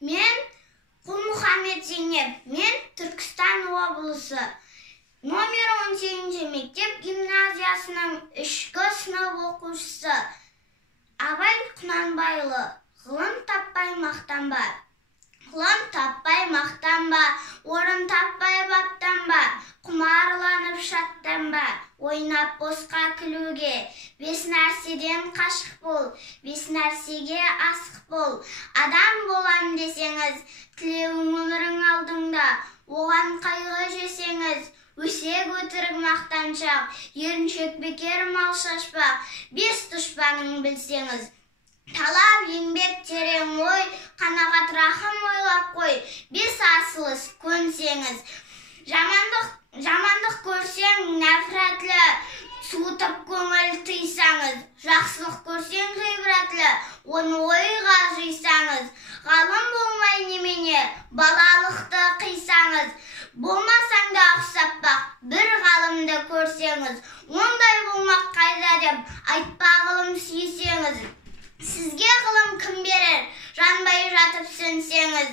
Мен Құлмұхаммед Зейнеп, мен Түркістан облысы номер 18 мектеп гимназиясының 3-ші сынып оқушысы. Абай Құнанбайұлы, ғылым таппай мақтанба. Ғылым таппай мақтанба, орын таппай баптанба, құмарланып шаттанба, ойнап босқа күлуге. 5 нәрседен қашық бол, 5 нәрсеге асық бол. Адам болам десеңіз, тілеуің өмірің алдыңда, оған қайғы жесеңіз, өсек өтірік мақтаншақ, еріншек бекер мал шашпақ. 5 дұшпаның білсеңіз, талап еңбек терең ой, қанағат рахым ойлап қой. 5 асылыс көнсеңіз, жамандық көрсең нәфратлі, суытып көңіл тыйсаңыз. Жақсылық көрсең ғибратлы, оны ойға жисаңыз. Ғалым болмай немене, балалықты қисаңыз. Болмасаң да ұқсап бақ, бір ғалымды көрсеңіз. Ондай болмақ қайда деп айтпа ғылым сүйсеңіз. Сізге ғылым кім берер, жанбай жатып сөнсеңіз.